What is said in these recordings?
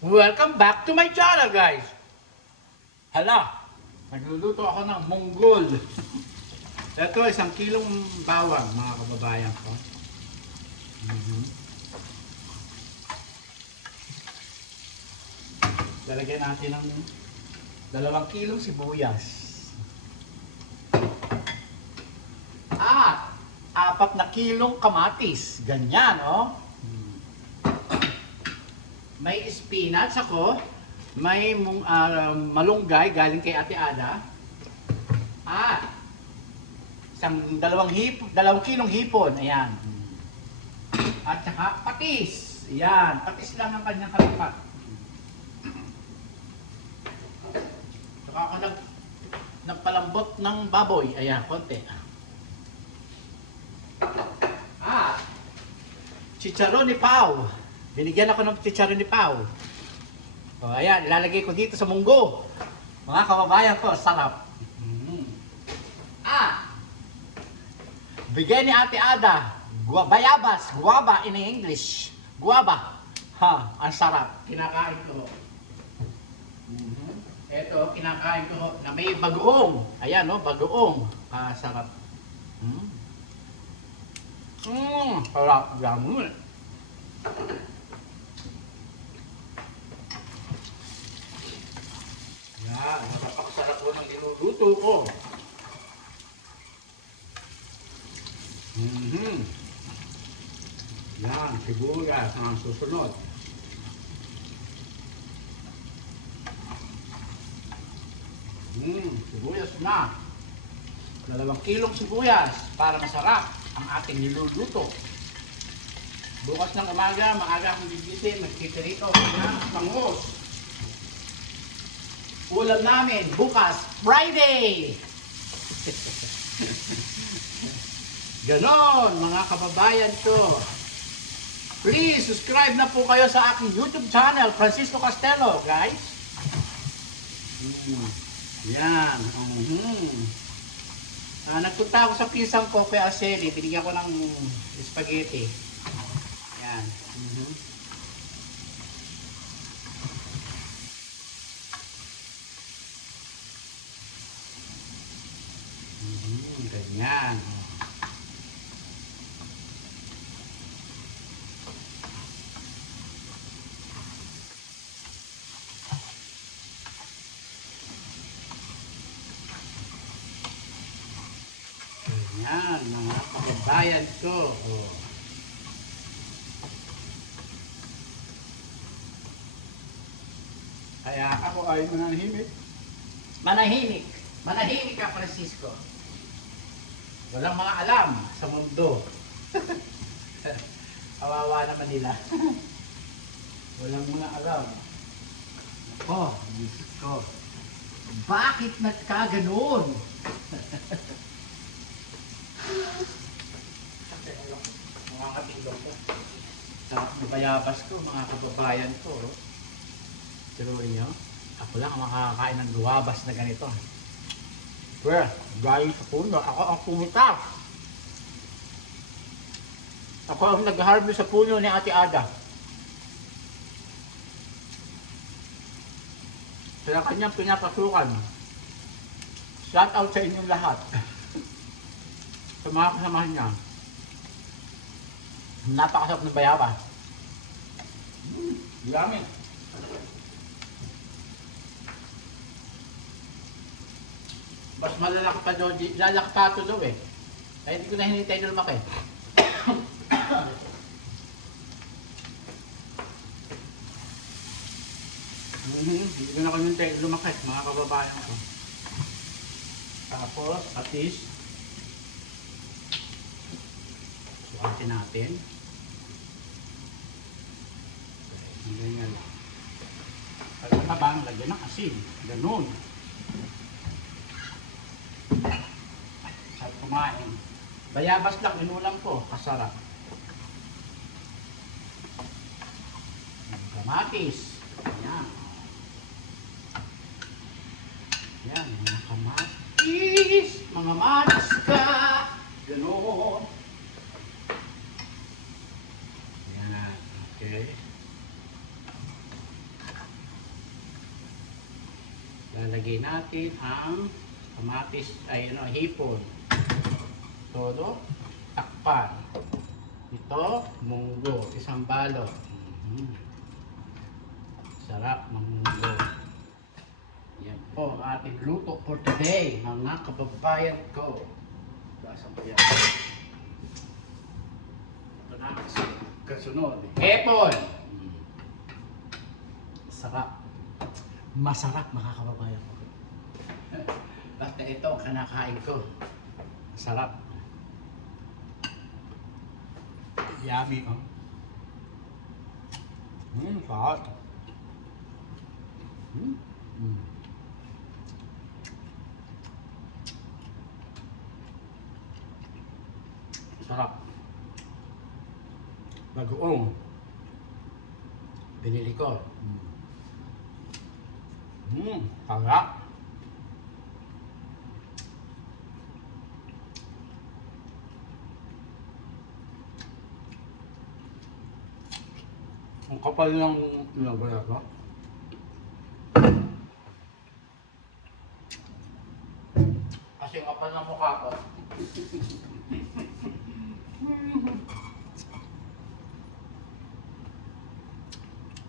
Welcome back to my channel, guys. Hala, nagluluto ako ng munggol. Ito, 1 kilong bawang, mga kababayan ko. Lalagyan natin ng 2 kilong sibuyas. At 4 kilong kamatis. Ganyan, oh. May spinach ako. May malunggay galing kay Ate Ada. At 2 kilong hipon. Ayan. At saka patis. Ayan. Patis lang ang kanyang kalipat. Saka ako nagpalambot ng baboy. Ayan, konti. At chicharon ni Pau. Binigyan ako ng chicharon ni Pau. O, ayan, ilalagay ko dito sa munggo. Mga kababayan ko, sarap. Bigay ni Ate Ada, bayabas, guava in English. Guava. Ha, ang sarap. Kinakain ko. Ito, kinakain ko na may bagoong. Ayan, no, bagoong. Sarap. Sarap. Ganun. Yan, napakasarap po ng niluluto ko. Yan, sibuyas ang susunod. Sibuyas na. 2 kilong sibuyas para masarap ang ating niluluto. Bukas ng umaga, maaga akong gigising, magkikirito ng bangus. Ulam namin bukas, Friday! Ganon, mga kababayan ko. Please, subscribe na po kayo sa aking YouTube channel, Francisco Castelo, guys. Yan. Nagpunta ako sa pisang ko kay Aseli, binigyan ko ng spaghetti. Yan. Ganyan. Ganyan, mga kababayan ko. Oh. Kaya ako ay manahimik. Manahimik. Manahimik ka, Francisco. Walang mga alam sa mundo. Kawawa naman nila. Walang mga alam. Ako, Diyos ko. Bakit nagkaganoon? Mga katilog ko. Sa bayabas ko, mga kababayan ko. Tinuloy nyo, ako lang ang makakakain ng guwabas na ganito. Well, galing sa puno, ako ang pumitak. Ako ang nag-harvest sa puno ni Ate Ada. Sa kanyang pinapasukan. Shout out sa inyong lahat. Sa mga kasamahan niya. Napakasarap ng bayabas. Yummy. Mas malalaki pa doon, lalaki pa ito doon eh. Kaya hindi ko na hinintay na lumaki. Hindi ko na ako hinintay lumaki, mga kababayan ko. Tapos, patis. Suwatin natin. Ganyan lang. Pagkakabang, lagyan ng asin. Ganun. At kumain. Bayabas lang, inulam ko. Kasarap. Kamatis. Ayan. Ayan, mga kamatis. Mga matis ka. Ganon. Ayan. Okay. Lalagay natin ang kamatis, ay ano, hipon. Todo, takpan. Ito, munggo, isang balot. Sarap ng munggo. Yan po ang ating luto for today, mga kababayan ko. Basa ko yan. Ito na, kasunod. Hepon! Sarap. Masarap, mga kababayan ko. Basta ito ang kinakain ko. Masarap. Yummy, oh. Sarap. Sarap. Bagoong. Binili ko. Sarap. Ang kapal ng nabaya ko. Kasi ang kapal ng mukha ko.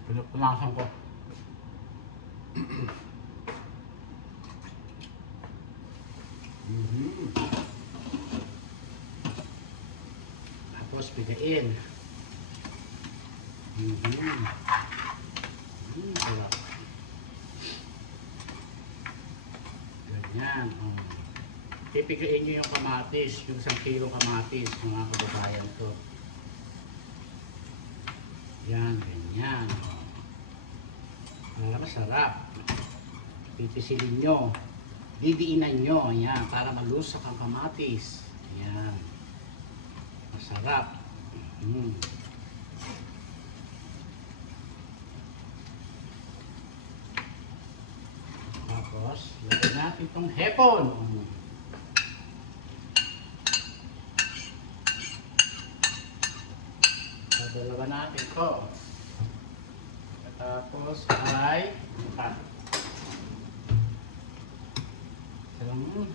Pinupunasan ko. Tapos bigain. Sarap. Ganyan. Pipigain nyo yung kamatis, yung 1 kilong kamatis, mga kababayan ko. Yan, ganyan. Para masarap. Pipisilin nyo. Didiinan nyo. Yan, para malusak ang kamatis. Yan. Masarap. Tapos, lagyan natin itong hepon. Dalawa natin ito. Tapos ay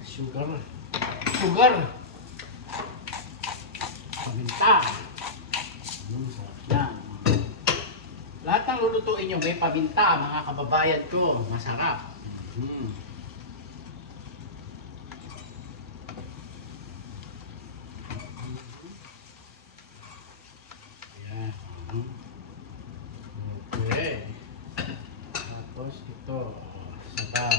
sugar. Paminta. Sarap yan. Lahat ng lulutuin nyo may paminta, mga kababayan ko. Masarap. Yan. Okay. Tapos ito, sabaw.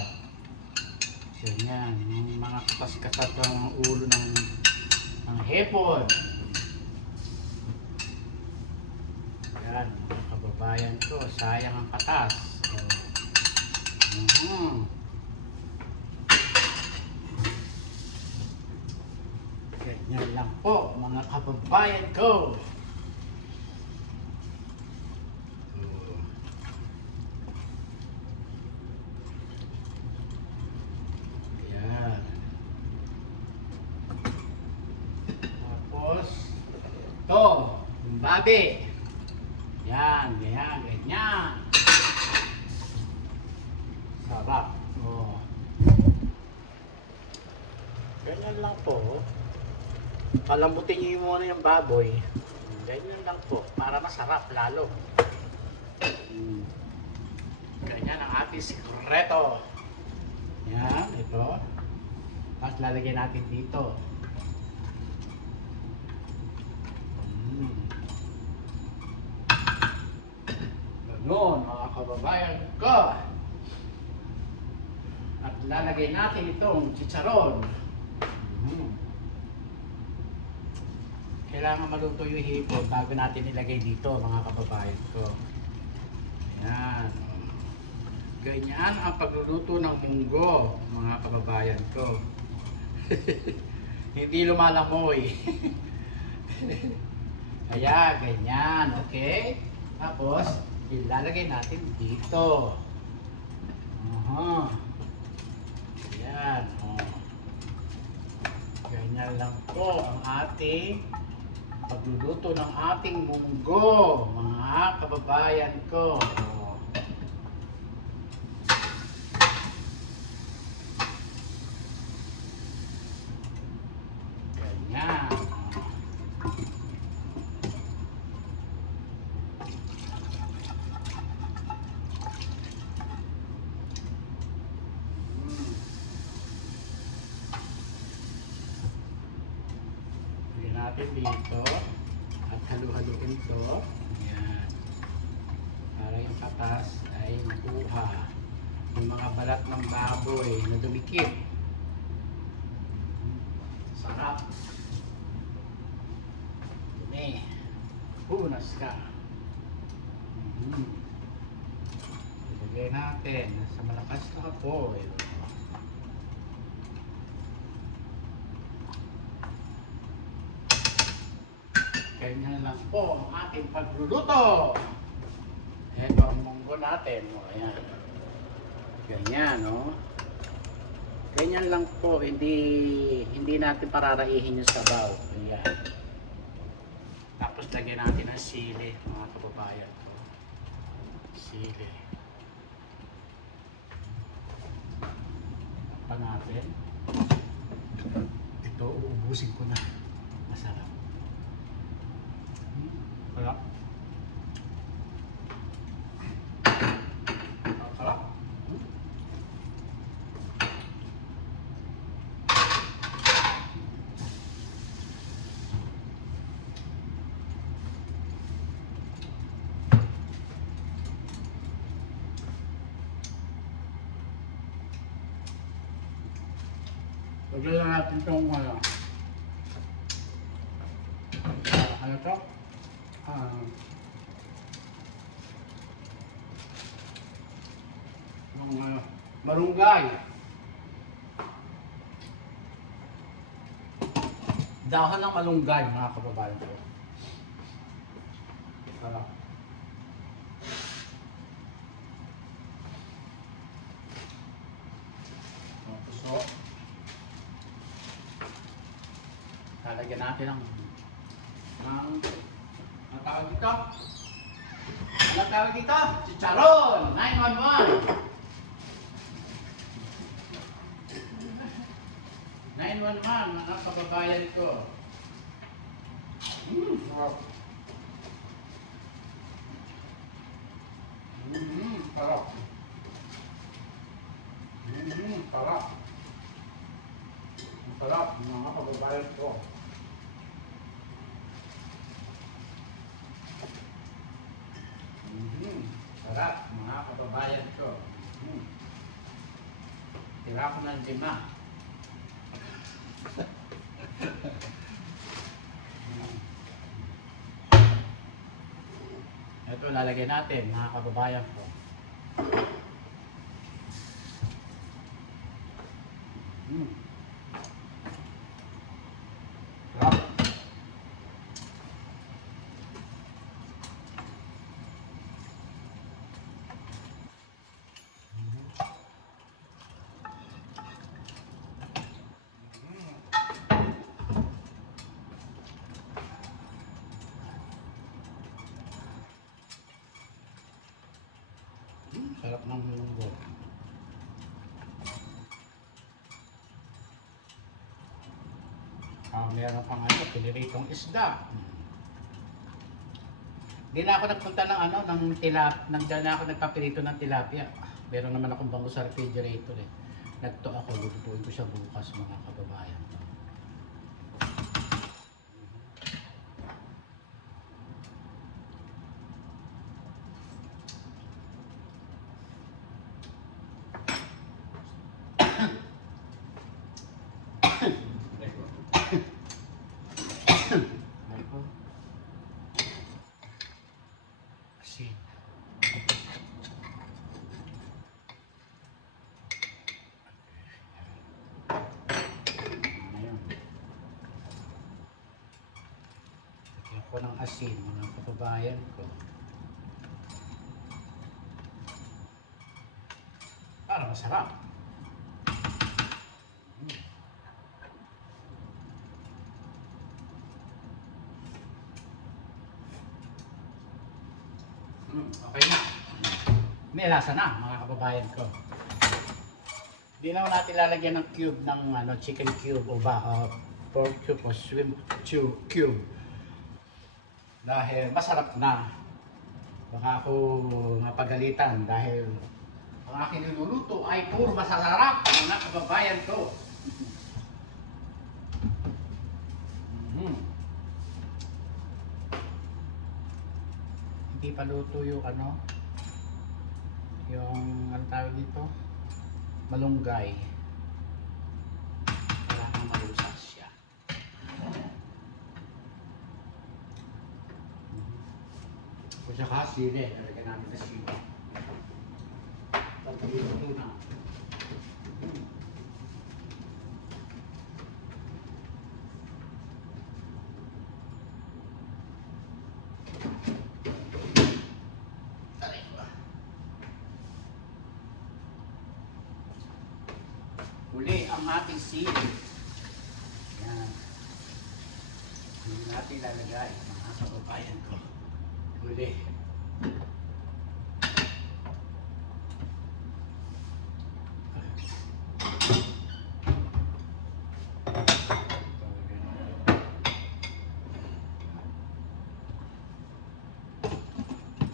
Ganyan, yung mga katas-katas ng ulo ng hepon. Yan, mga kababayan ko, sayang ang katas. Ganyan lang po, mga kababayan ko. Yan. Tapos, ito, yung babi. Yan, ganyan, ganyan. Sarap. Oh. Ganyan lang po. Palambutin nyo muna yung baboy. Ganyan lang po. Para masarap lalo. Ganyan ang ating sikreto. Yan, ito. Tapos lalagyan natin dito. Ganun, mga kababayan ko. At lalagay natin itong chicharon. Kailangan maluto yung hipon bago natin ilagay dito, mga kababayan ko. Yan. Ganyan ang pagluluto ng munggo, mga kababayan ko. Hindi lumalamoy. Kaya, ganyan, okay? Tapos, ilalagay natin dito. Yan, ganyan lang po ang ating pagluluto ng ating munggo, mga kababayan ko. natin dito at halu-haluin to. Ayan. Para yung katas ay makuha yung mga balat ng baboy na dumikit. Sarap. Dumi. Punas ka. Ilagay natin sa malakas na apoy. Ganyan lang po ang ating pagluluto. Ito ang munggo natin. O, ayan. Ganyan, no? Ganyan lang po. Hindi natin pararaihin yung sabaw. Ayan. Tapos lagyan natin ang sili, mga kababayan ko. Sili. Pa natin. Ito, uubusin ko na. Masarap. Sarap. Sarap. Lagyan natin itong ano to? Malunggay. Dahon ng malunggay, mga kababayan ko. Sarap. Puso. Lalagyan natin ang ano tawag dito? Ano tawag dito? Chicharon! 911! 911, mga kababayan ko. Sarap. Sarap. Sarap. Sarap, mga kababayan ko. Sarap, mga kababayan ko. Tira ko ng 5. Ito lalagyan natin, mga kababayan ko. Sarap. Sarap ng munggo. Meron pang piniritong isda. Hindi na ako nagpunta ng nagdala na ako nagpapirito ng tilapia. Meron naman akong bango sa refrigerator eh. Nagto ako, lutuin ko siya bukas, mga kababayan. Asin. Ayan. Lagyan ko ng asin, mga kababayan ko. Para masarap. Okay na. May lasa na, mga kababayan ko. Hindi na natin lalagyan ng cube ng chicken cube o pork cube o shrimp cube. Dahil masarap na. Baka ako mapagalitan dahil ang aking niluluto ay puro masarap, mga kababayan ko. hindi pa luto yung ano, yung ano tawag dito, malunggay. Kailangan malusas siya. Kung saka sili, talaga namin na sili. Pag luto na. Uli ang ating sili. Yan. Hindi natin lalagay, mga kababayan ko. Uli.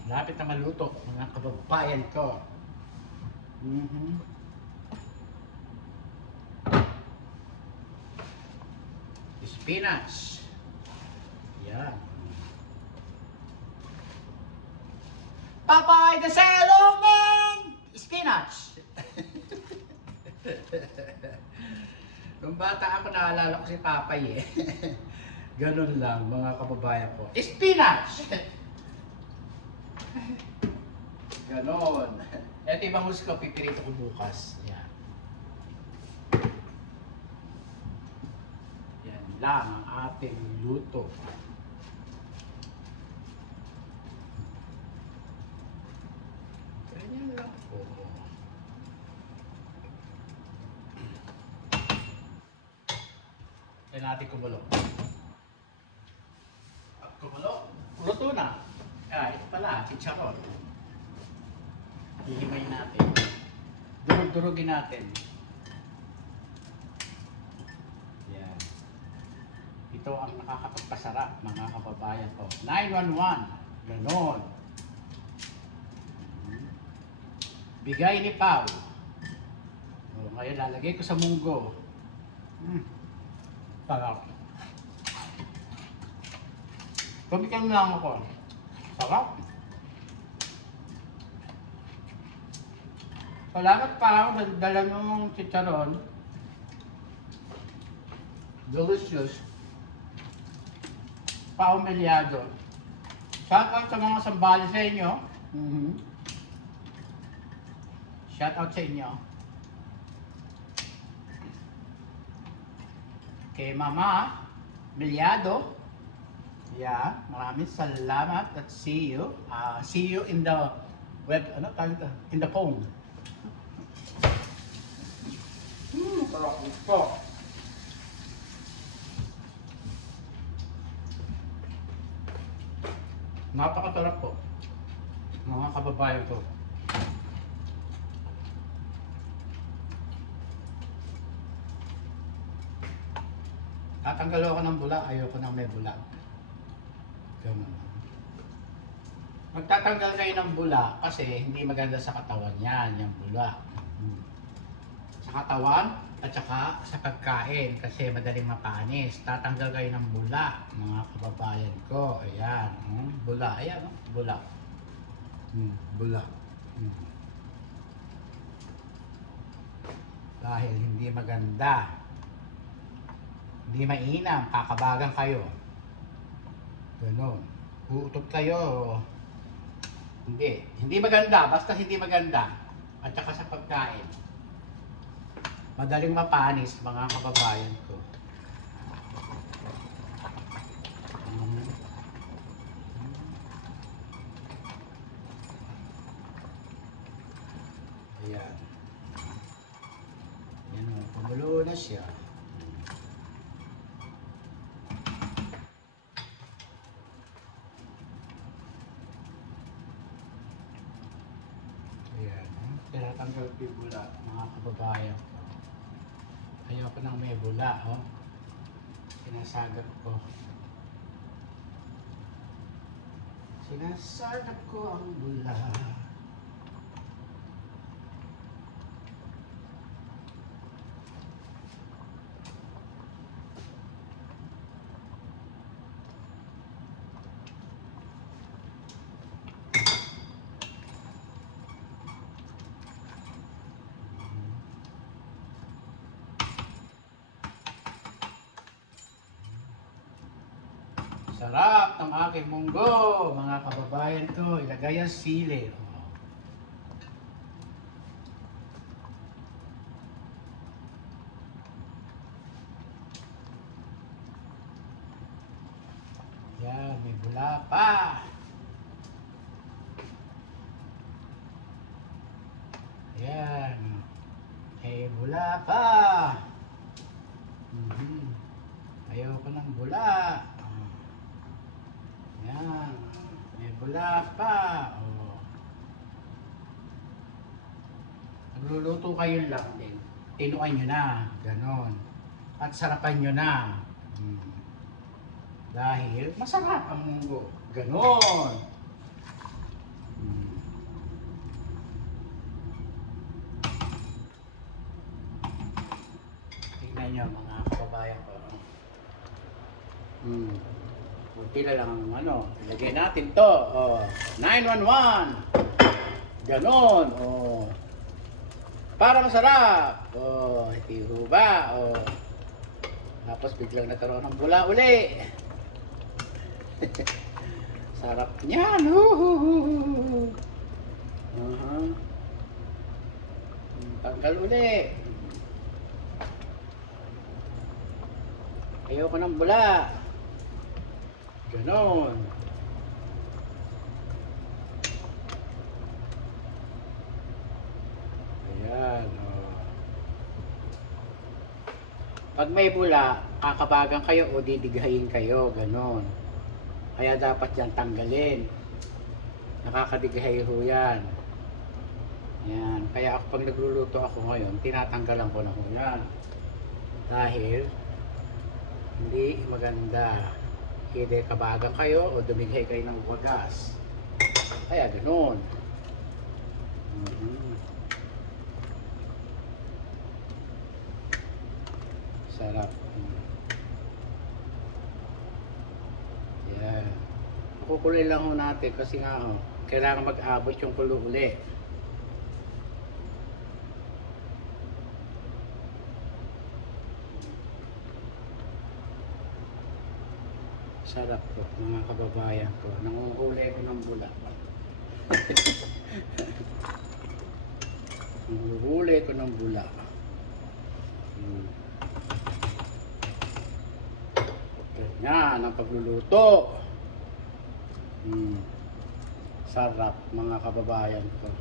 Lapit na maluto, mga kababayan ko. Spinach. Yan. Popeye the Sailor Man! Spinach! Nung bata ako, naalala ko si Popeye eh. Ganun lang, mga kababayan ko. Spinach! Ganon. Ito ibang hus ko, pipirito ko bukas. Yan. Yan lang ang ating luto. Ganyan lang po. Yan natin kumulo. Kumulo. Luto na. Ito pala, chicharon. Hihimayin natin. Durug-durugin natin. Yan. Ito ang nakakapagpasarap, mga kababayan ko. 911. Ganon. Bigay ni Pao. Ngayon lalagay ko sa munggo. Sarap. Pabigyan lang ako. Sarap. Salamat pa ako dala ng chicharon. Delicious. Paumelyado. Shout out sa mga sambali sa inyo. Shout out sa inyo. Kay Mama Melyado. Yeah, maraming salamat at see you. See you in the web, in the phone. Sarap ito. Napakasarap po, mga kababayan ko. Tatanggal ako ng bula, ayoko nang may bula. Ganun. Magtatanggal kayo ng bula kasi hindi maganda sa katawan yan, yung bula. Sa katawan at saka sa pagkain kasi madaling mapanis. Tatanggal kayo ng bula, mga kababayan ko. Ayan, bula. Ayan, bula. Bula. Dahil hindi maganda. Hindi mainam, kakabagan kayo. Ganon. Uutot kayo. Hindi maganda, basta hindi maganda. At saka sa pagkain. Madaling mapanis, mga kababayan ko. Ayan. Yan o, kumulo na siya. Ayan. Tinatanggal ko yung bula, mga kababayan ko. Ayoko nang may bula, oh. Sinasagap ko. Sinasagap ko ang bula. Sarap ng aking munggo, mga kababayan ko. Ilagay ang sili. Oh. Yan, may bula pa. Yan. May bula pa. Ayaw ko ng bula. Yan. May bula pa. Oh. Nagluluto kayo lang din. Tinuan nyo na. Ganon. At sarapan nyo na. Dahil masarap ang munggo. Ganon. Tingnan nyo mga kababayan ko. Kunti na lang ang ano. Ilagay natin to. Oh. 911. Ganon. Oh. Para masarap. Oh. Hiho ba? Oh. Tapos biglang nagkaroon ng bula uli. Sarap niyan. Tanggal uli. Ayoko ng bula. Ganon. Ayan. Oh. Pag may bula, kakabagan kayo o didighayin kayo. Ganon. Kaya dapat yan tanggalin. Nakakadighay ho yan. Yan. Kaya ako pag nagluluto ako ngayon, tinatanggalan ko na ho yan. Dahil hindi maganda. Hindi kabagan kayo o dumighay kayo ng wagas. Kaya ganoon. Sarap. Yan. Kukuloy lang ho natin kasi nga ho, kailangan mag-abot yung kulo uli. Sarap po mga kababayan ko. Nanguhuli ko ng bula. Nanguhuli ko ng bula. Yan ang pagluluto. Sarap mga kababayan ko.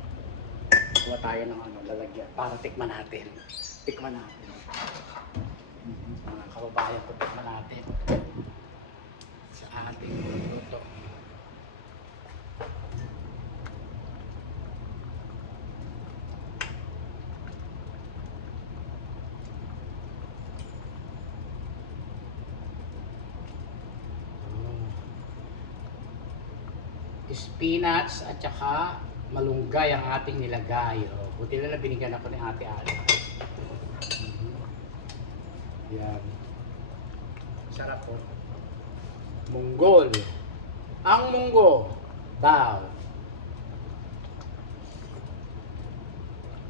Kuha tayo ng ano, lalagyan para tikman natin. Tikman natin. Mga kababayan ko, tikman natin. Sa ating luto. Spinach at saka malunggay ang ating nilagay. Buti na binigyan ako ni Ate Ala. Yan. Sarap po. Munggol. Ang munggo daw.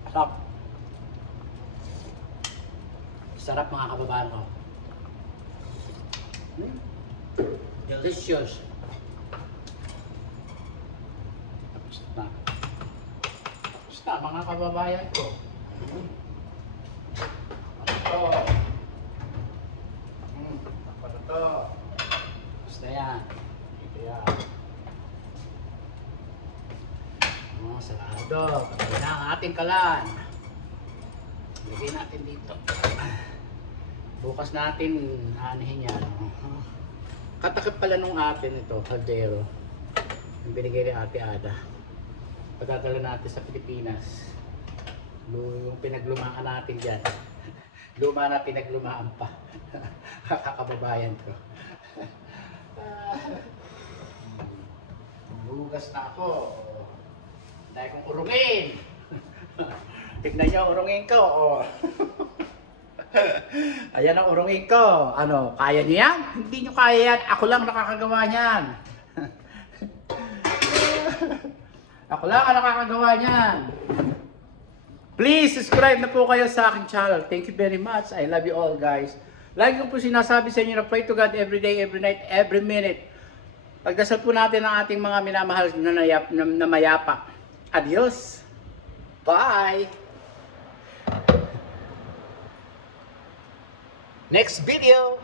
Sarap. Sarap mga kababayan ko. Delicious. Tapos na. Tapos na mga kababayan ko. Ito. Ito. Tapos na yan. Ito yan. Salado. Patay na ang ating kalan. Lagay natin dito. Bukas natin anihin yan. Katakip pala nung atin ito, kaldero. Yung binigay ni Ate Ada. Pagdadala natin sa Pilipinas. Yung pinaglumaan natin dyan. Luma na pinaglumaan pa. Kakababayan ko. Bugas na ako. Dahil kong urungin. Tignan niyo urungin ko. Oh. Ayan ang urungin ko. Ano, kaya niyo yan? Hindi niyo kaya yan. Ako lang nakakagawa niyan. Ako lang ang nakakagawa niyan. Please, subscribe na po kayo sa aking channel. Thank you very much. I love you all guys. Lagi ko po sinasabi sa inyo na pray to God every day, every night, every minute. Pagdasal po natin ang ating mga minamahal na mayapa. Adios! Bye! Next video!